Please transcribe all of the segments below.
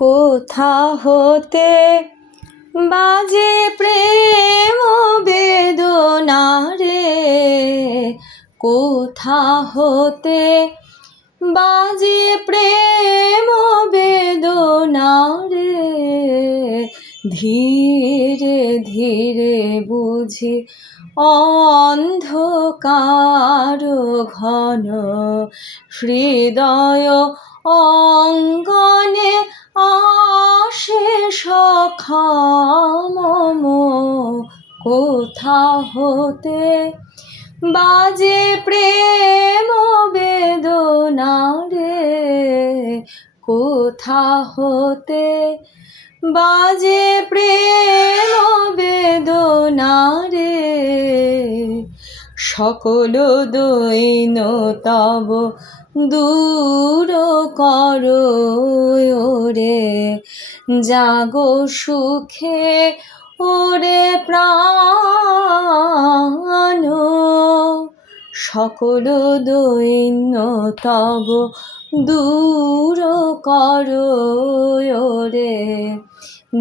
কোথা হতে বাজে প্রেম বেদনা রে, কোথা হতে বাজে প্রেম বেদনা রে। ধীরে ধীরে বুঝি অন্ধকার ঘন হৃদয় অঙ্গনে আসে সখা মম। কোথা হতে বাজে প্রেম বেদনা রে, কোথা হতে বাজে প্রেম বেদনা রে। সকল দৈন তব দূর করো রে, জাগো সুখে ওরে প্রাণ। সকল দৈন্য তব দূর করো রে,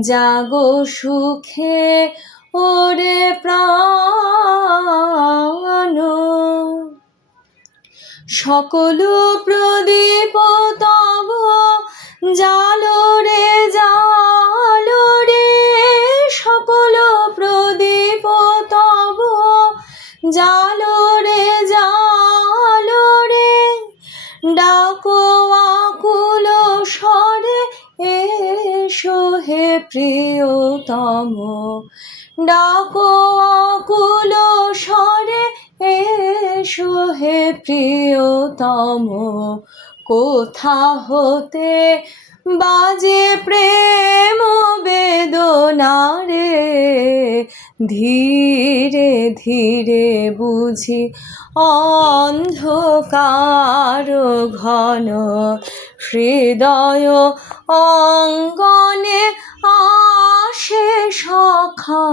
জাগো সুখে ওরে প্রাণ। সকল প্রদীপ তব জালো রে জালো রে, সকল প্রদীপ তব জালো রে জালো রে। ডাকো আকুল স্বরে এসো হে প্রিয়তম, ডাকো আকুল স্বরে এসো হে প্রিয়তম। কোথা হতে বাজে প্রেম বেদনা রে, ধীরে ধীরে বুঝি অন্ধকার ঘন হৃদয় অঙ্গনে আসে সখা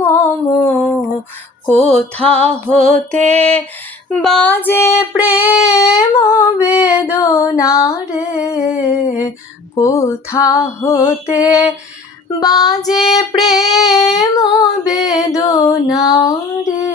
মম। কোথা হতে বাজে প্রেম বেদনা রে, কোথা হতে বাজে প্রেম বেদনা রে।